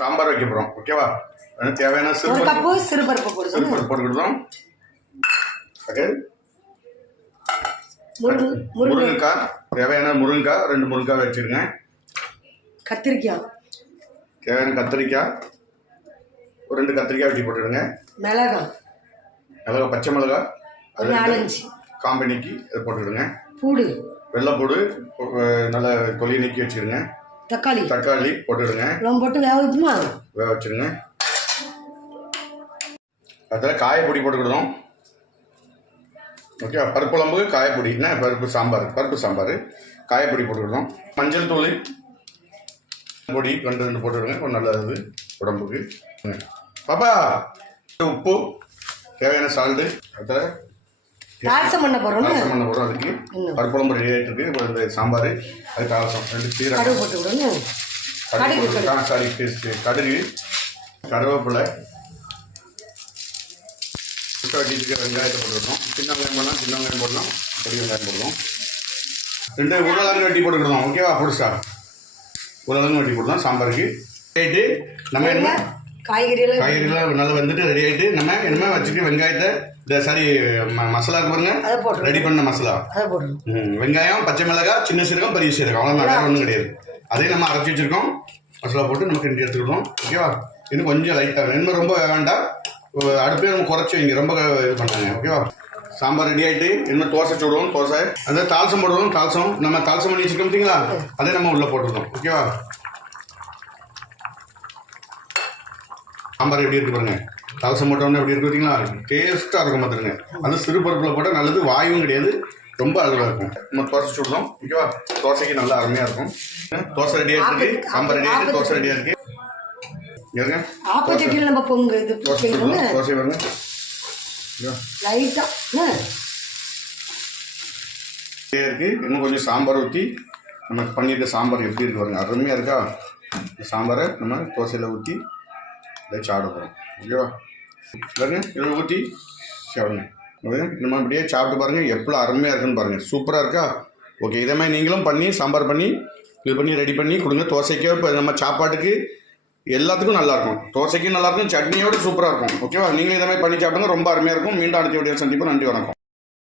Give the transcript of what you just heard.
சாம்பார் வைக்க போகிறோம். ஓகேவா? தேவையான சிறுபருப்பு போட்டுக்கிட்டோம். ஓகே, முருங்கைக்காய் தேவையான முருங்கைக்காய் 2 முருங்கைக்காய் வச்சுருங்க. கத்திரிக்காய் தேவையான கத்திரிக்காய் ஒரு 2 கத்திரிக்காய் வெட்டி போட்டுடுங்க. மிளகாய் பச்சை மிளகாய் 4-5 காம்பனிக்கு இதை போட்டுக்கிடுங்க. பூடு வெள்ளைப்பூடு நல்லா தொலி நீக்கி வச்சுருங்க. தக்காளி போட்டுடுங்க. போட்டு வேக வச்சுருங்க. அதில் காயப்பொடி போட்டுக்கிடுவோம். ஓகே, பருப்பு குழம்புக்கு காயப்பொடி, என்ன பருப்பு சாம்பார் காயப்பொடி போட்டுக்கிடுவோம். மஞ்சள் தூள் பொடி 2 போட்டுவிடுங்க. கொஞ்சம் நல்லது உடம்புக்கு. பாப்பா உப்பு தேவையான சால்ட்டு. அதில் தாளசம் பண்ண போகிறோம். அதுக்கு பருப்பு குழம்பு ரெடி ஆகிட்டு இருக்கு. இந்த சாம்பார் அது தாளசம் 2 சீரகம் போட்டுவிடுங்க. கடுகு கருவேப்பிலை வெட்டிட்டு வெங்காயத்தை போட்டுவிட்டோம். சின்ன வெங்காயம் போடலாம் பெரிய வெங்காயம் போடுவோம். 2 உருளைக்கிழங்கு வெட்டி போட்டுக்கிடுவோம். ஓகேவா? புதுசா உருளைக்கிழங்கு வெட்டி போடலாம் சாம்பாருக்கு. ஆகிட்டு நம்ம என்ன காய்கறிலாம் நல்லா வந்துட்டு ரெடி ஆகிட்டு நம்ம என்ன வச்சுட்டு வெங்காயத்தை மசாலா பாருங்க, ரெடி பண்ண மசாலா வெங்காயம் பச்சை மிளகாய் சின்ன சீரகம் பெரிய சீரகம் அவ்வளோ வேறு ஒன்றும் கிடையாது. அதையும் நம்ம அரைச்சி வச்சுருக்கோம். மசாலா போட்டு நம்ம கிண்டி எடுத்துக்கிடுவோம். ஓகேவா? இன்னும் கொஞ்சம் லைட்டாக இன்னும் ரொம்ப வேண்டாம். அடுப்பே நம்ம குறைச்சி வைங்க, ரொம்ப இது பண்ணாங்க. ஓகேவா? சாம்பார் ரெடி ஆகிட்டு இன்னும் தோசை சுடுவோம். தோசை அந்த தாளசம் போடுவோம். நம்ம தாளசம் பண்ணி வச்சுருக்கோம் பார்த்தீங்களா, அதே நம்ம உள்ளே போட்டுருக்கோம். ஓகேவா? சாம்பார் எப்படி இருக்கு பாருங்க. தாளசம் போட்டோம்னா எப்படி இருக்கு பார்த்தீங்களா? டேஸ்ட்டாக இருக்கும் பார்த்துருங்க. அந்த சிறு பருப்பில் போட்டால் நல்லது, வாயும் கிடையாது, ரொம்ப அழகாக இருக்கும். நம்ம தோசை சுடுறோம். ஓகேவா? தோசைக்கு நல்லா அருமையாக இருக்கும். தோசை ரெடியாக இருக்குது. சாம்பார் ரெடியாக இருக்குது. தோசை ரெடியாக இருக்குது. தோசை வருங்க இருக்கு. இன்னும் கொஞ்சம் சாம்பார் ஊற்றி நம்ம பண்ணியிருக்க சாம்பார் எப்படி இருக்கு பாருங்க, அருமையாக இருக்கா? சாம்பாரை நம்ம தோசையில் ஊற்றி இதை சாப்பிட போகிறோம். ஓகேவா? பாருங்க, இதில் ஊற்றி சாப்பிடுங்க. நம்ம அப்படியே சாப்பிட்டு பாருங்கள் எவ்வளோ அருமையாக இருக்குன்னு பாருங்கள். சூப்பராக இருக்கா? ஓகே, இதே மாதிரி நீங்களும் பண்ணி சாம்பார் பண்ணி இது பண்ணி ரெடி பண்ணி கொடுங்க. தோசைக்கோ இப்போ நம்ம சாப்பாட்டுக்கு எல்லாத்துக்கும் நல்லாயிருக்கும். தோசைக்கும் நல்லாயிருக்கும், சட்னியோடு சூப்பராக இருக்கும். ஓகேவா? நீங்களும் இதை மாதிரி பண்ணி சாப்பிடுங்க, ரொம்ப அருமையாக இருக்கும். மீண்டும் அடுத்த வீடியோ சந்திப்போம். நன்றி, வணக்கம்.